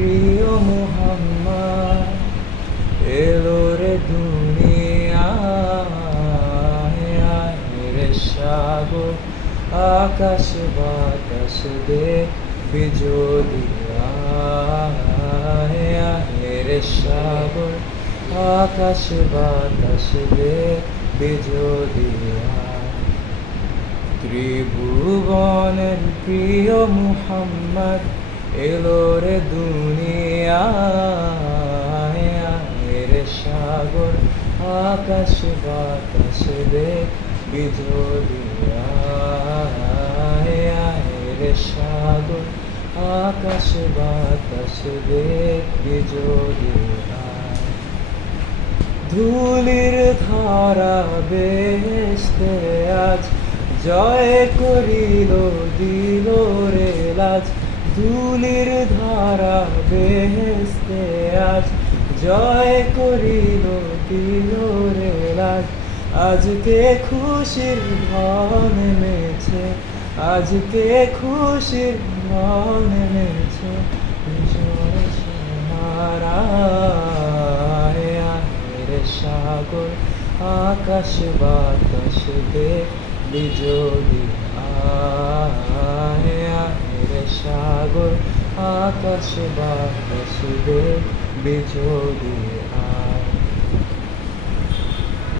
প্রিয় মুহাম্মদ এলো রে দুনিয়ায়। আয় রে সাগর আকাশ বাতাস দেখবি যদি, আয় রে সাগর আকাশ বাতাস দেখবি যদি। ত্রিভুবনের প্রিয় মুহাম্মদ এলো রে দুনিয়ায়। আয় রে সাগর আকাশ বাতাস দেখবি যদি, আয় রে সাগর আকাশ বাতাস দেখবি যদি। ধুলির ধারা বেহেশতে আজ জয় করিল দিল রে লাজ। ধুলির ধারা বেহেশতে আজ জয় করিল দিল রে লাজ। আজকে খুশির ঢল নেমেছে, আজকে খুশির ঢল নেমেছে বিজয় সোনারায়। রে সাগর আকাশ বাতাস দেখবি যদি, আয় রে সাগর আকাশ বাতাস দেখবি যদি।